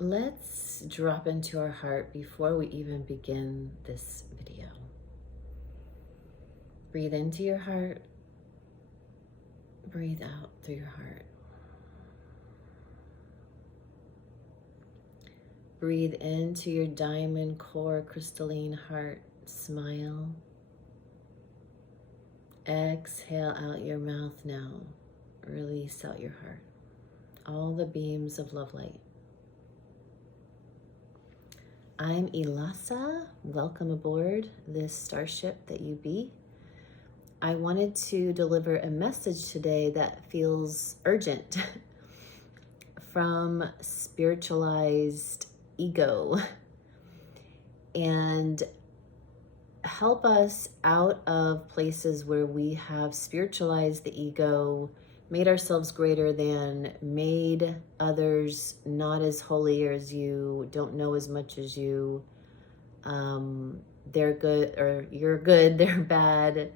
Let's drop into our heart before we even begin this video. Breathe into your heart. Breathe out through your heart. Breathe into your diamond core crystalline heart. Smile. Exhale out your mouth now. Release out your heart. All the beams of love light. I'm Elasa. Welcome aboard this starship that you be. I wanted to deliver a message today that feels urgent from Spiritualized EGO and help us out of places where we have spiritualized the ego, made ourselves greater than, made others not as holy as you, don't know as much as you, they're good or you're good, they're bad,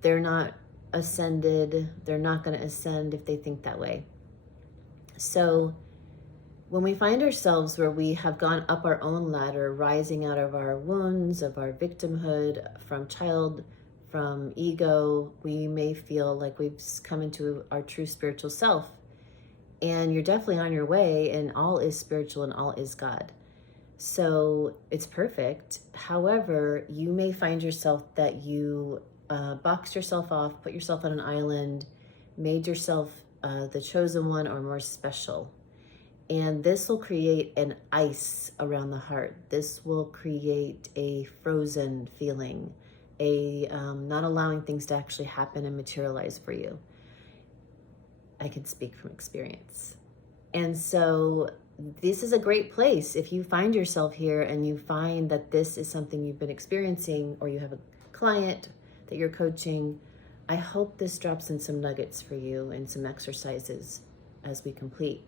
they're not ascended, they're not going to ascend if they think that way. So when we find ourselves where we have gone up our own ladder, rising out of our wounds, of our victimhood, from ego, we may feel like we've come into our true spiritual self. And you're definitely on your way, and all is spiritual and all is God. So it's perfect. However, you may find yourself that you boxed yourself off, put yourself on an island, made yourself the chosen one or more special. And this will create an ice around the heart. This will create a frozen feeling, a not allowing things to actually happen and materialize for you. I can speak from experience. And so this is a great place. If you find yourself here and you find that this is something you've been experiencing, or you have a client that you're coaching, I hope this drops in some nuggets for you and some exercises as we complete.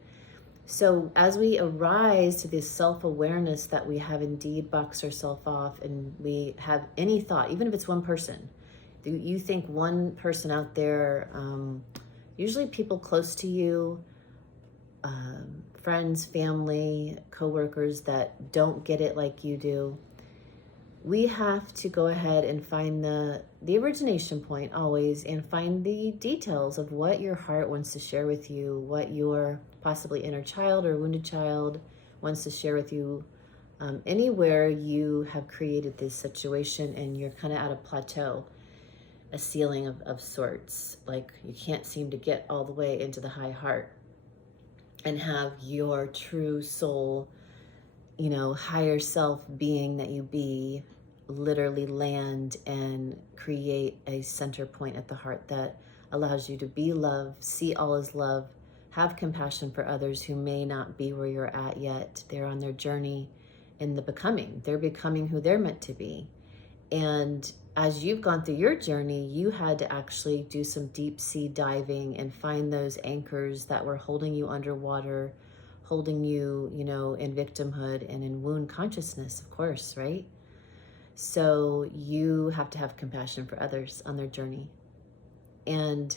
So as we arise to this self-awareness that we have indeed boxed ourselves off, and we have any thought, even if it's one person, you think one person out there, usually people close to you, friends, family, coworkers that don't get it like you do, we have to go ahead and find the origination point always, and find the details of what your heart wants to share with you, what your possibly inner child or wounded child wants to share with you. Anywhere you have created this situation and you're kind of at a plateau, a ceiling of sorts, like you can't seem to get all the way into the high heart and have your true soul, higher self being that you be, literally land and create a center point at the heart that allows you to be love, see all as love, have compassion for others who may not be where you're at yet. They're on their journey in the becoming. They're becoming who they're meant to be. And as you've gone through your journey, you had to actually do some deep sea diving and find those anchors that were holding you underwater, holding you, in victimhood and in wound consciousness, of course, right? So you have to have compassion for others on their journey. And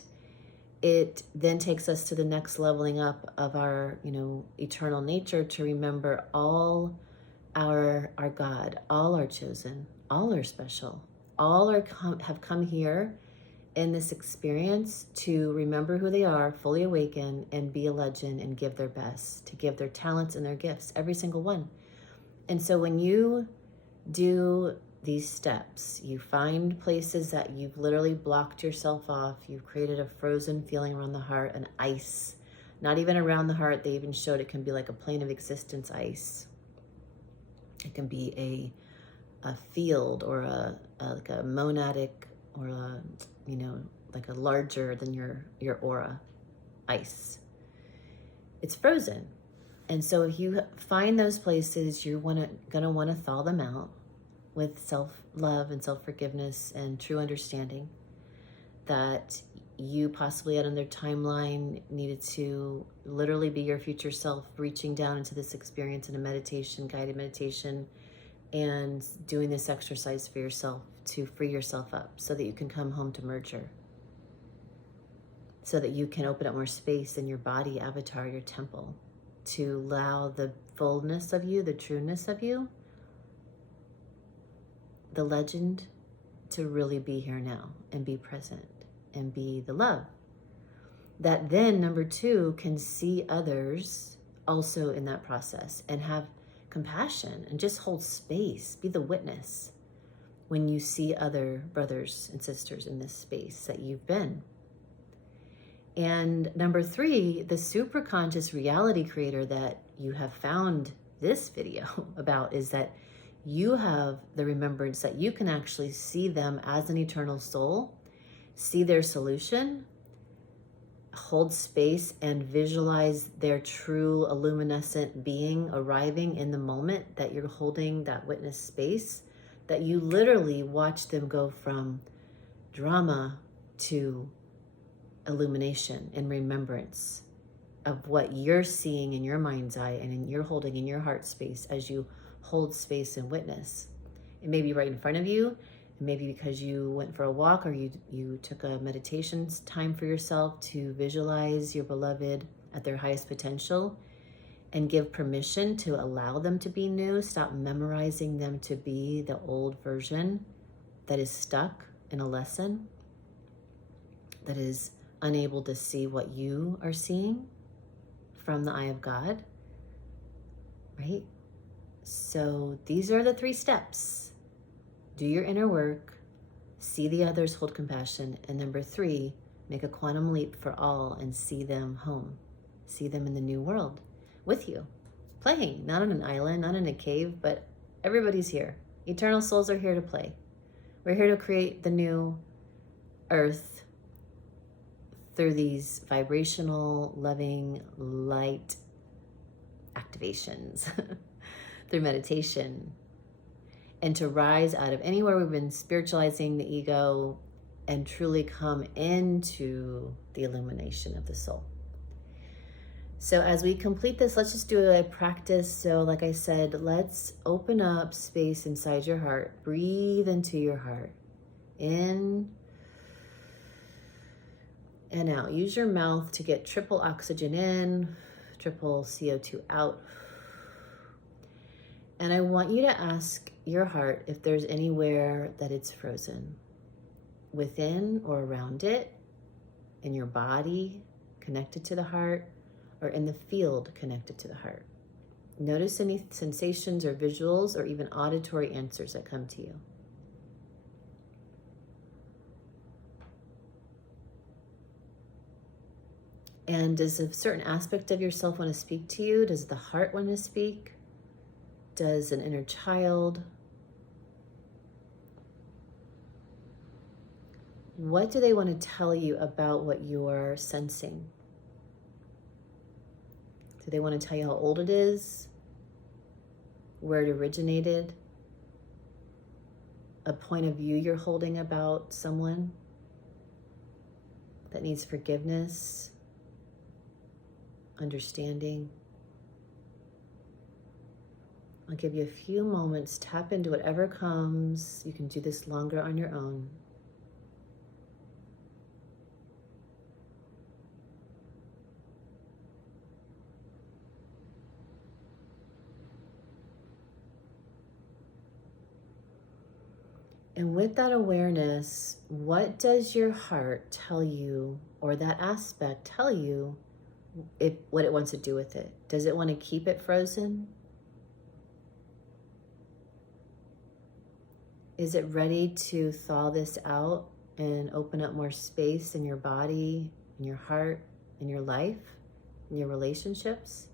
it then takes us to the next leveling up of our, eternal nature, to remember all our God, all are chosen, all are special, all have come here in this experience to remember who they are, fully awaken, and be a legend, and give their best, to give their talents and their gifts, every single one. And so when you do these steps, you find places that you've literally blocked yourself off, you've created a frozen feeling around the heart, an ice, not even around the heart. They even showed it can be like a plane of existence ice. It can be a field, or like a monadic, or like a larger than your aura ice. It's frozen. And so if you find those places, you're gonna want to thaw them out with self-love and self-forgiveness and true understanding that you possibly at another timeline needed to literally be your future self, reaching down into this experience in a meditation, guided meditation, and doing this exercise for yourself to free yourself up so that you can come home to merger, so that you can open up more space in your body avatar, your temple, to allow the fullness of you, the trueness of you, the legend, to really be here now and be present and be the love. That then, number two, can see others also in that process and have compassion and just hold space, be the witness when you see other brothers and sisters in this space that you've been. And number three, the superconscious reality creator that you have found this video about is that you have the remembrance that you can actually see them as an eternal soul, see their solution, hold space and visualize their true luminescent being arriving in the moment that you're holding that witness space, that you literally watch them go from drama to illumination and remembrance of what you're seeing in your mind's eye and you're holding in your heart space as you hold space and witness. It may be right in front of you. Maybe because you went for a walk or you took a meditation time for yourself to visualize your beloved at their highest potential and give permission to allow them to be new. Stop memorizing them to be the old version that is stuck in a lesson, that is unable to see what you are seeing from the eye of God, right? So these are the 3 steps. Do your inner work, see the others, hold compassion, and number 3, make a quantum leap for all and see them home. See them in the new world with you, playing, not on an island, not in a cave, but everybody's here. Eternal souls are here to play. We're here to create the new earth through these vibrational, loving, light activations, through meditation, and to rise out of anywhere we've been spiritualizing the ego and truly come into the illumination of the soul. So as we complete this, let's just do a practice. So like I said, let's open up space inside your heart. Breathe into your heart. In and out. Use your mouth to get triple oxygen in, triple CO2 out. And I want you to ask your heart if there's anywhere that it's frozen, within or around it, in your body connected to the heart, or in the field connected to the heart. Notice any sensations or visuals or even auditory answers that come to you. And does a certain aspect of yourself want to speak to you? Does the heart want to speak? Does an inner child? What do they want to tell you about what you are sensing? Do they want to tell you how old it is? Where it originated? A point of view you're holding about someone that needs forgiveness, understanding? I'll give you a few moments. Tap into whatever comes. You can do this longer on your own. And with that awareness, what does your heart tell you, or that aspect tell you, what it wants to do with it? Does it want to keep it frozen? Is it ready to thaw this out and open up more space in your body, in your heart, in your life, in your relationships?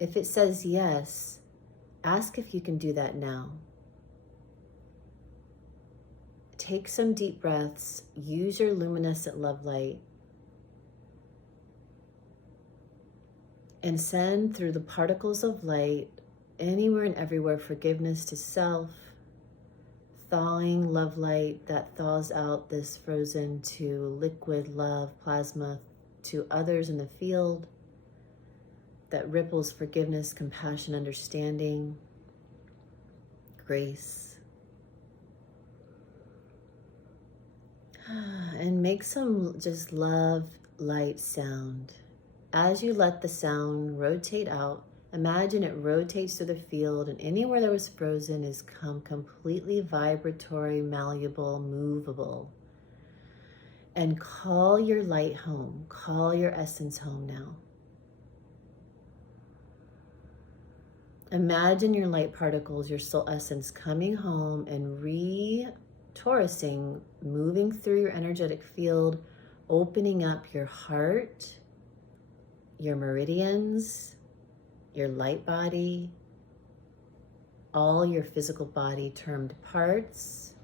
If it says yes, ask if you can do that now. Take some deep breaths, use your luminescent love light, and send through the particles of light anywhere and everywhere forgiveness to self, thawing love light that thaws out this frozen to liquid love plasma to others in the field, that ripples forgiveness, compassion, understanding, grace. And make some just love light sound As you let the sound rotate out, imagine it rotates through the field, and anywhere that was frozen is completely vibratory, malleable, movable. And call your light home. Call your essence home now. Imagine your light particles, your soul essence, coming home and re-torusing, moving through your energetic field, opening up your heart, your meridians, your light body, all your physical body termed parts,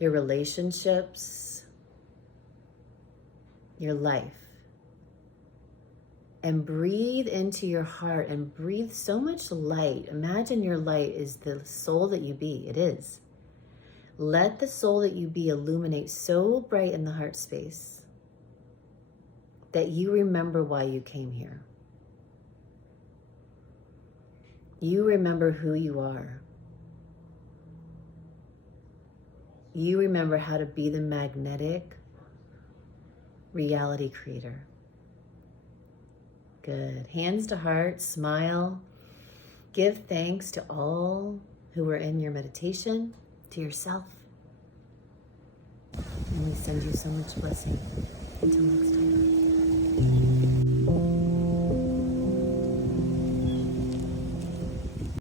your relationships, your life. And breathe into your heart and breathe so much light. Imagine your light is the soul that you be. It is. Let the soul that you be illuminate so bright in the heart space that you remember why you came here. You remember who you are. You remember how to be the magnetic reality creator. Good. Hands to heart, smile. Give thanks to all who were in your meditation, to yourself. And we send you so much blessing. Until next time.